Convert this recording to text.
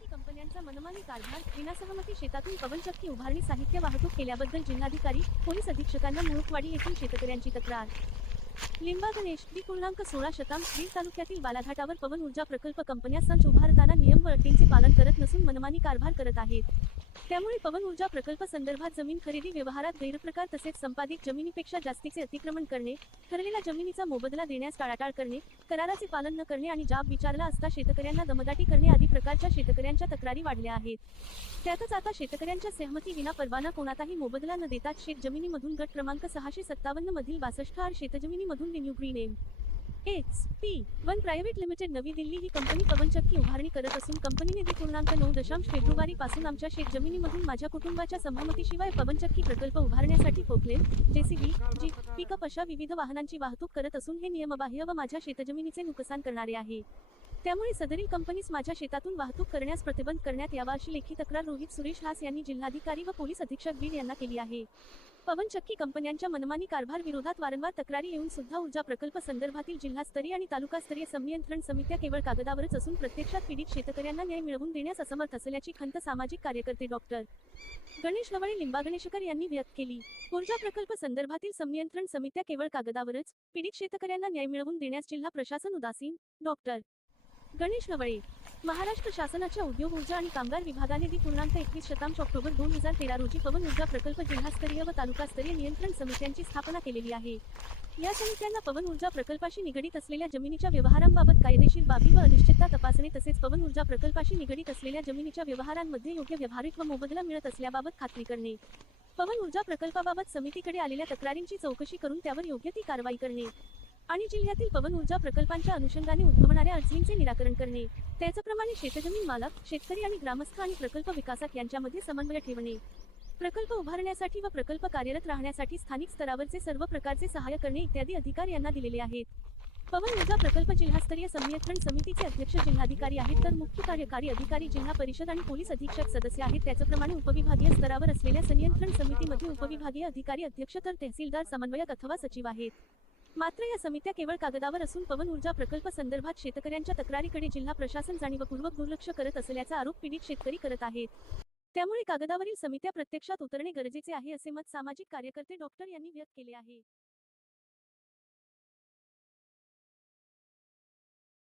पवनचक्की कंपन्यांचा मनमानी कारभार, विनासहमती शेतातून पवनचक्की उभारणी साहित्य वाहतूक केल्याबद्दल जिल्हाधिकारी, पोलीस अधीक्षकांना मुळुकवाडी येथील शेतकऱ्यांची तक्रार. लिंबागणेश, .16 बीड तालुक्यातील बालाघाटावर पवन ऊर्जा प्रकल्प कंपन्या संच उभारताना नियम व अटींचे पालन करत नसून मनमानी कारभार करत आहेत. त्यामुळे पवन ऊर्जा प्रकल्प संदर्भात जमीन खरेदी व्यवहारात गैरप्रकार तसेच संपादित जमिनीपेक्षा जास्तीचे अतिक्रमण करणे, ठरलेल्या जमिनीचा मोबदला देण्यास टाळाटाळ करणे, कराराचे पालन न करणे आणि जाब विचारला असता शेतकऱ्यांना दमदाटी करणे आदी प्रकारच्या शेतकऱ्यांच्या तक्रारी वाढल्या आहेत. त्यातच आता शेतकऱ्यांच्या सहमतीविना परवाना कोणाचाही मोबदला न देताच शेत जमिनीमधून गट क्रमांक 657 मधील 62 आर शेतजमिनीमधून renew green M. XP one private limited नवी दिल्ली ही कंपनी पवनचक्की उभारणी करत असून कंपनीने .9 फेब्रुवारी पासून आमच्या शेत जमिनीमधून माझ्या कुटुंबाच्या संमतीशिवाय पवनचक्की प्रकल्प उभारण्यासाठी फोकलेन, जेसीबी, जीप, पिकअप अशा विविध वाहनांची वाहतूक करत असून हे नियमबाह्य व माझ्या शेतजमिनीचे नुकसान करणारे आहे. त्यामुळे सदरील कंपनीस माझ्या शेतातून वाहतूक करण्यास प्रतिबंध करण्यात यावा अशी लेखी तक्रार रोहित सुरेश हास यांनी जिल्हाधिकारी व पोलीस अधीक्षक बीड यांना केली आहे. पवनचक्की कंपन्यांच्या मनमानी कारभार विरोधात वारंवार तक्रारी येऊन सुद्धा ऊर्जा प्रकल्प संदर्भातील जिल्हास्तरीय आणि तालुकास्तरीय संनियंत्रण समित्या केवळ कागदावरच असून प्रत्यक्षात पीडित शेतकऱ्यांना न्याय मिळवून देण्यास असमर्थ असल्याची खंत सामाजिक कार्यकर्ते डॉक्टर गणेश गवळे लिंबागणेशकर यांनी व्यक्त केली. ऊर्जा प्रकल्प संदर्भातील संनियंत्रण समित्या केवळ कागदावरच, पीडित शेतकऱ्यांना न्याय मिळवून देण्यास जिल्हा प्रशासन उदासीन. डॉक्टर गणेश गवळे. महाराष्ट्र शासनाच्या उद्योग ऊर्जा आणि कामगार विभागाने .21 ऑक्टोबर 2013 रोजी पवन ऊर्जा प्रकल्प जिल्हास्तरीय व तालुकास्तरीय नियंत्रण समित्यांची स्थापना केलेली आहे. या समित्यांना पवन ऊर्जा प्रकल्पाशी निगडीत असलेल्या जमिनीच्या व्यवहारांबाबत कायदेशीर बाबी व अनिश्चितता तपासणे तसेच पवन ऊर्जा प्रकल्पाशी निगडीत असलेल्या जमिनीच्या व्यवहारांमध्ये योग्य व्यावहारिक व मोबदला मिळत असल्याबाबत खात्री करणे, पवन ऊर्जा प्रकल्पाबाबत समितीकडे आलेल्या तक्रारींची चौकशी करून त्यावर योग्य ती कारवाई करणे आणि जिल्ह्यातील पवन ऊर्जा प्रकल्पांच्या अनुषंगाने उद्भवणाऱ्या अडचणींचे निराकरण करणे, त्याचप्रमाणे शेतजमीन मालक, शेतकरी आणि ग्रामस्थ आणि प्रकल्प विकासक यांच्यामध्ये समन्वय ठेवणे, प्रकल्प उभारण्यासाठी व प्रकल्प कार्यरत राहण्यासाठी स्थानिक स्तरावरचे सर्व प्रकारचे सहाय्य करणे इत्यादी अधिकार यांना दिलेले आहेत. पवन ऊर्जा प्रकल्प जिल्हास्तरीय संनियंत्रण समितीचे अध्यक्ष जिल्हाधिकारी आहेत तर मुख्य कार्यकारी अधिकारी जिल्हा परिषद आणि पोलीस अधीक्षक सदस्य आहेत. त्याचप्रमाणे उपविभागीय स्तरावर असलेल्या संनियंत्रण समितीमध्ये उपविभागीय अधिकारी अध्यक्ष तर तहसीलदार समन्वयक अथवा सचिव आहेत. मात्र या समित्या केवळ कागदावर असून पवन ऊर्जा प्रकल्प संदर्भात शेतकऱ्यांच्या तक्रारीकडे जिल्हा प्रशासन जाणीवपूर्वक दुर्लक्ष करत असल्याचा आरोप पीडित शेतकरी करत आहेत. त्यामुळे कागदावरील समित्या प्रत्यक्षात उतरणे गरजेचे आहे असे मत सामाजिक कार्यकर्ते डॉक्टर यांनी व्यक्त केले आहे.